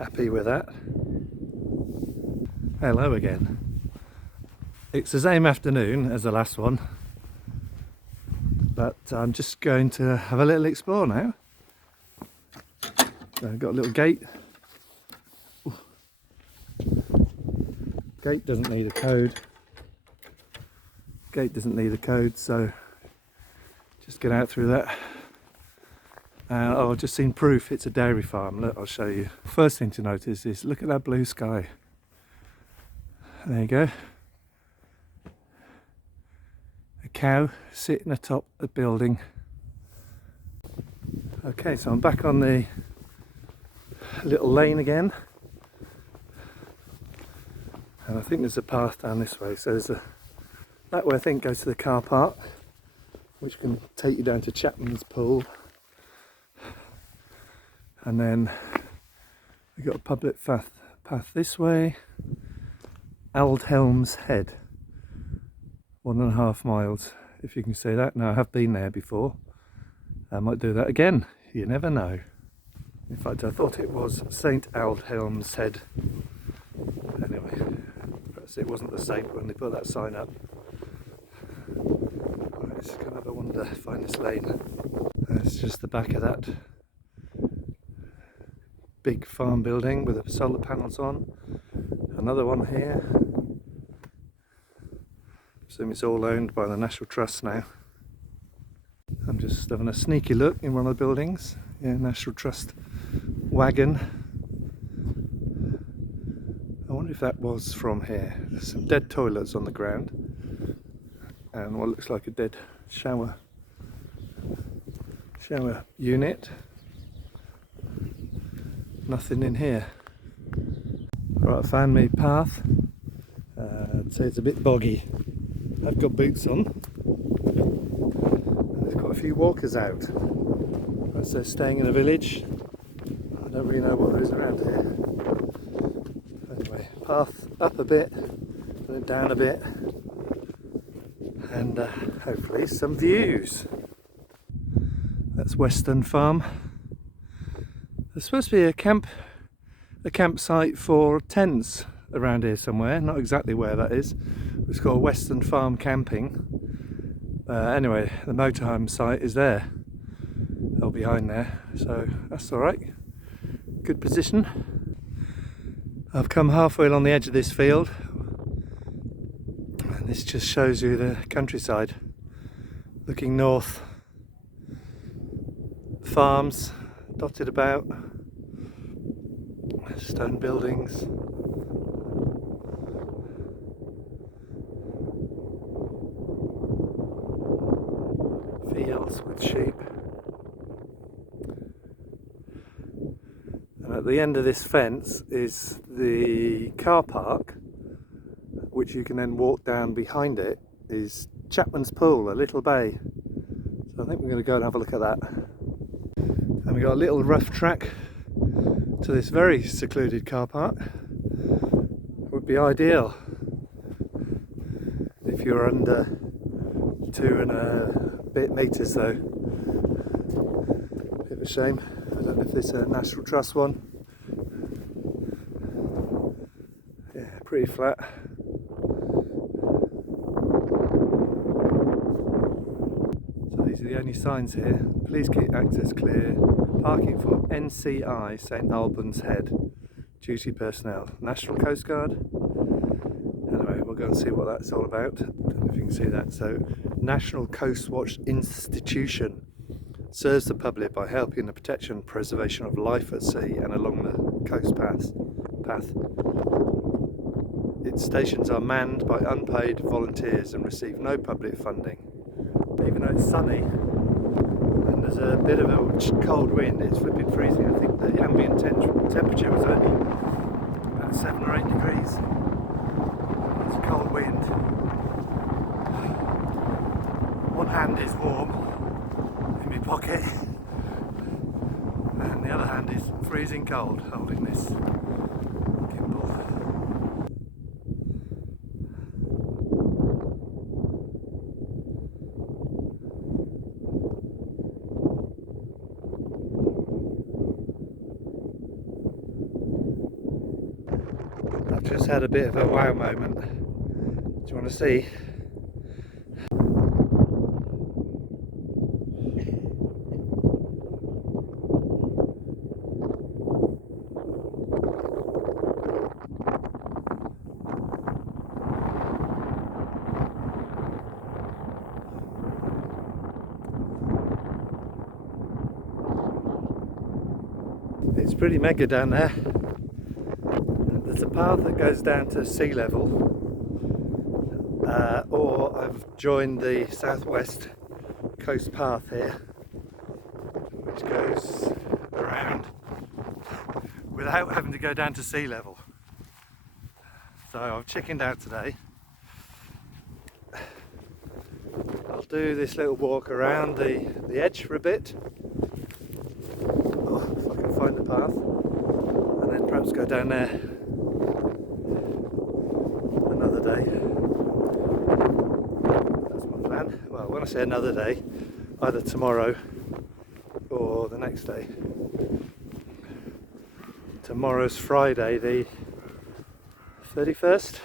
happy with that. Hello again. It's the same afternoon as the last one, but I'm just going to have a little explore now. So I've got a little gate. Ooh. Gate doesn't need a code. Gate doesn't need a code, so just get out through that. Oh, I've just seen proof it's a dairy farm. Look, I'll show you. First thing to notice is look at that blue sky. There you go. A cow sitting atop a building. Okay, so I'm back on the little lane again. And I think there's a path down this way. So there's that way I think goes to the car park, which can take you down to Chapman's pool. And then we've got a public path this way. Aldhelm's Head, 1.5 miles, if you can say that. Now I have been there before. I might do that again, you never know. In fact, I thought it was St. Aldhelm's Head. Anyway, perhaps it wasn't the saint when they put that sign up. Right, it's kind of a wonder to find this lane. It's just the back of that big farm building with the solar panels on. Another one here. I assume it's all owned by the National Trust now. I'm just having a sneaky look in one of the buildings. Yeah, National Trust wagon. I wonder if that was from here. There's some dead toilets on the ground and what looks like a dead shower unit. Nothing in here. Right, I found my path. I'd say it's a bit boggy. I've got boots on. There's quite a few walkers out. As they're staying in a village. I don't really know what there is around here. Anyway, path up a bit, and then down a bit, and hopefully some views. That's Weston Farm. There's supposed to be a campsite for tents around here somewhere, not exactly where that is. It's called Weston Farm Camping. Anyway, the motorhome site is there, or behind there, so that's alright. Good position. I've come halfway along the edge of this field, and this just shows you the countryside. Looking north, farms dotted about, stone buildings. Fields with sheep. And at the end of this fence is the car park, which you can then walk down. Behind it is Chapman's pool, a little bay. So I think we're going to go and have a look at that. And we've got a little rough track to this very secluded car park. Would be ideal if you're under 2.5 meters though. Bit of a shame. I don't know if this is a National Trust one. Yeah, pretty flat. So these are the only signs here. Please keep access clear. Parking for NCI St Albans Head. Duty personnel. National Coast Guard. Anyway, we'll go and see what that's all about. Don't know if you can see that. So, National Coast Watch Institution serves the public by helping the protection and preservation of life at sea and along the coast path. Its stations are manned by unpaid volunteers and receive no public funding. Even though it's sunny and there's a bit of a cold wind, it's flipping freezing. I think the ambient temperature was only about 7 or 8 degrees. It's a cold wind. One hand is warm in my pocket and the other hand is freezing cold holding this gimbal. I've just had a bit of a wow moment. Do you want to see? It's pretty mega down there. There's a path that goes down to sea level, or I've joined the southwest coast path here, which goes around without having to go down to sea level. So I've chickened out today. I'll do this little walk around the edge for a bit. Oh, if I can find the path, and then perhaps go down there another day. That's my plan. Well, when I say another day, either tomorrow or the next day. Tomorrow's Friday, the 31st.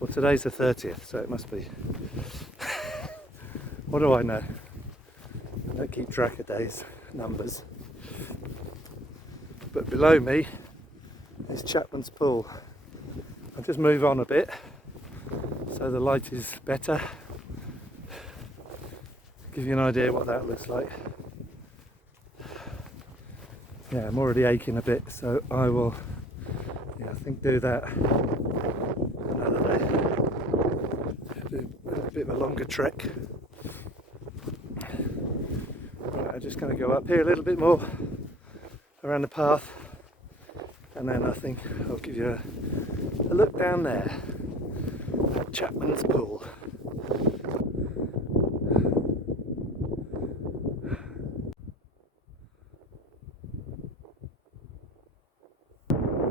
Well, today's the 30th, so it must be. What do I know? I don't keep track of days, numbers. But below me is Chapman's pool. I'll just move on a bit so the light is better. Give you an idea what that looks like. Yeah, I'm already aching a bit, so I will, I think do that another day. Do a bit of a longer trek. Right, I'm just going to go up here a little bit more around the path, and then I think I'll give you a look down there at Chapman's pool.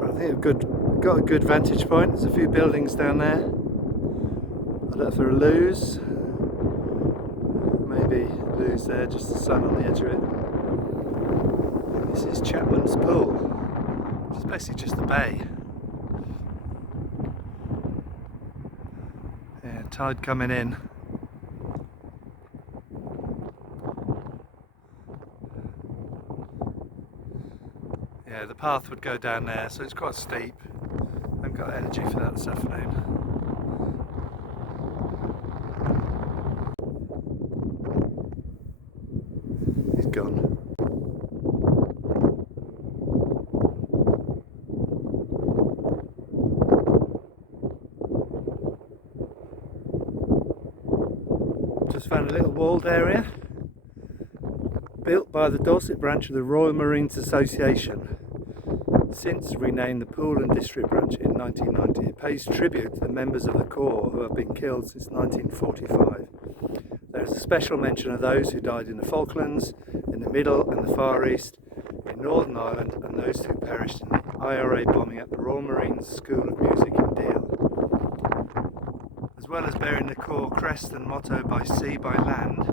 I think I've got a good vantage point. There's a few buildings down there. I don't know if there are loos. Maybe loos there, just the sun on the edge of it. This is Chapman's pool, which is basically just the bay. Yeah, tide coming in. Yeah, the path would go down there, so it's quite steep. I haven't got energy for that this afternoon. He's gone. Just found a little walled area built by the Dorset branch of the Royal Marines Association, since renamed the Pool and District branch in 1990. It pays tribute to the members of the Corps who have been killed since 1945. There is a special mention of those who died in the Falklands, in the Middle and the Far East, in Northern Ireland, and those who perished in the IRA bombing at the Royal Marines School of Music in Deal. As well as bearing the Corps crest and motto by sea, by land,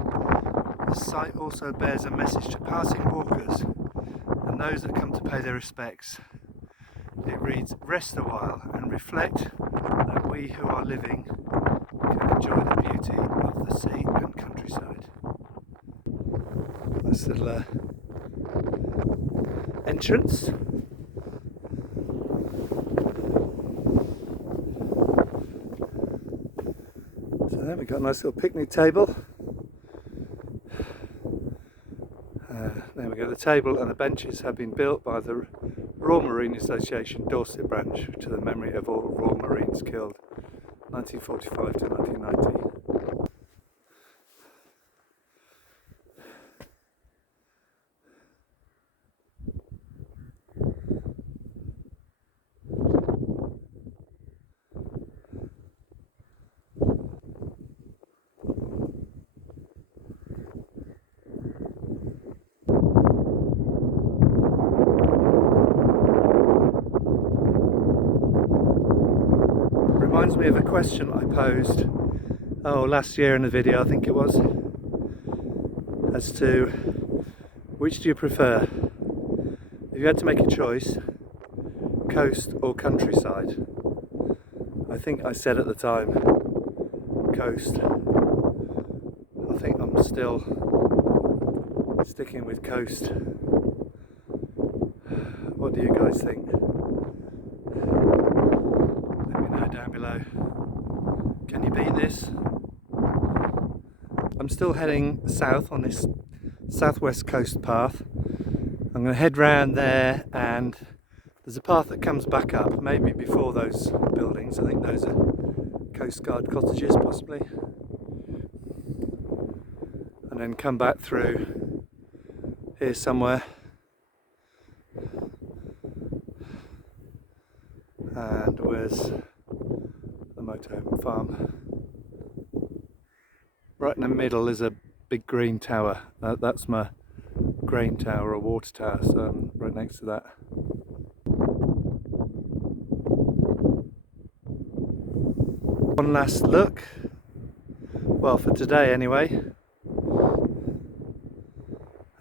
the site also bears a message to passing walkers and those that come to pay their respects. It reads, "Rest a while and reflect that we who are living can enjoy the beauty of the sea and countryside." Nice little entrance. So then we've got a nice little picnic table. There we go, the table and the benches have been built by the Royal Marine Association Dorset branch to the memory of all Royal Marines killed 1945 to 1990. Reminds me of a question I posed last year in a video, I think it was, as to which do you prefer, if you had to make a choice, coast or countryside, I think I said at the time coast. I think I'm still sticking with coast. What do you guys think? Let me know down below. Can you beat this? I'm still heading south on this southwest coast path. I'm going to head round there, and there's a path that comes back up, maybe before those buildings. I think those are Coast Guard cottages possibly. And then come back through here somewhere. And where's the Motorhome farm? Right in the middle is a big green tower. That's my grain tower or water tower, so I'm right next to that. One last look, well for today anyway,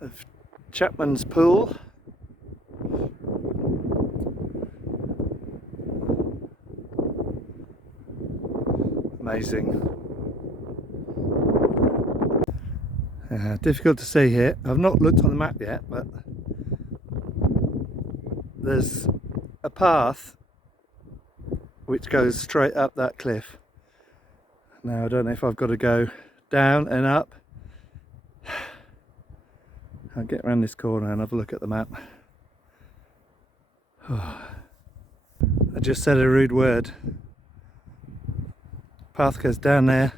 of Chapman's pool. Amazing. Difficult to see here. I've not looked on the map yet, but there's a path which goes straight up that cliff. Now I don't know if I've got to go down and up. I'll get around this corner and have a look at the map. I just said a rude word. Path goes down there.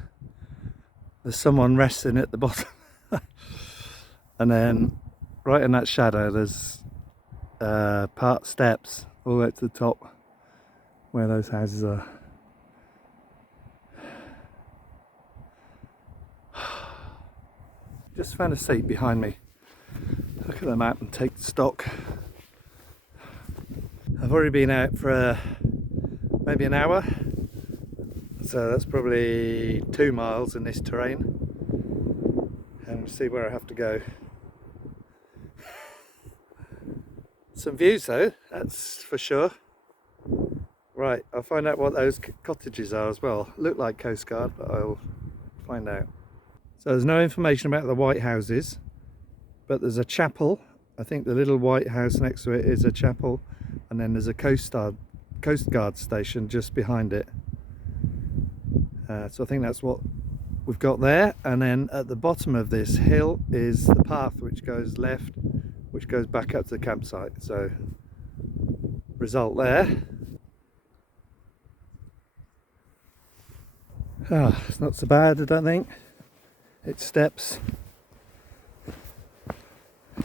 There's someone resting at the bottom. And then right in that shadow there's part steps all the way to the top where those houses are. Just found a seat behind me. Look at the map and take stock. I've already been out for maybe an hour, so that's probably 2 miles in this terrain, and we'll see where I have to go. Some views though, that's for sure. Right, I'll find out what those cottages are as well. Look like Coast Guard, but I'll find out. So there's no information about the white houses, but there's a chapel. I think the little white house next to it is a chapel, and then there's a Coast Guard station just behind it. So I think that's what we've got there. And then at the bottom of this hill is the path which goes left, which goes back up to the campsite. So result there. It's not so bad, I don't think. It's steps,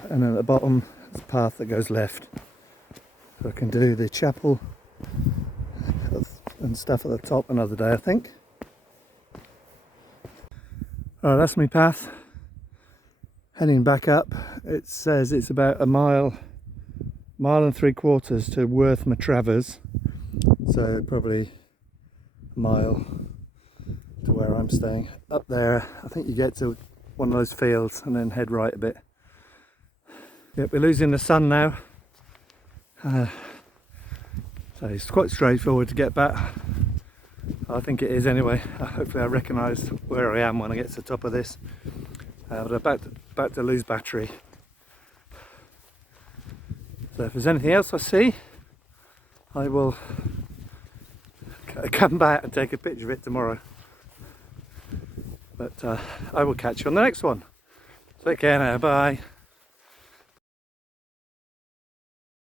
and at the bottom is a path that goes left. So I can do the chapel and stuff at the top another day, I think. Alright, that's my path. Heading back up, it says it's about a mile and 3/4 to Worth Matravers, so probably a mile to where I'm staying. Up there, I think you get to one of those fields and then head right a bit. Yep, we're losing the sun now, so it's quite straightforward to get back. I think it is anyway. Hopefully I recognise where I am when I get to the top of this. But I'm about to lose battery. So if there's anything else I see, I will come back and take a picture of it tomorrow. But I will catch you on the next one. Take care now, bye.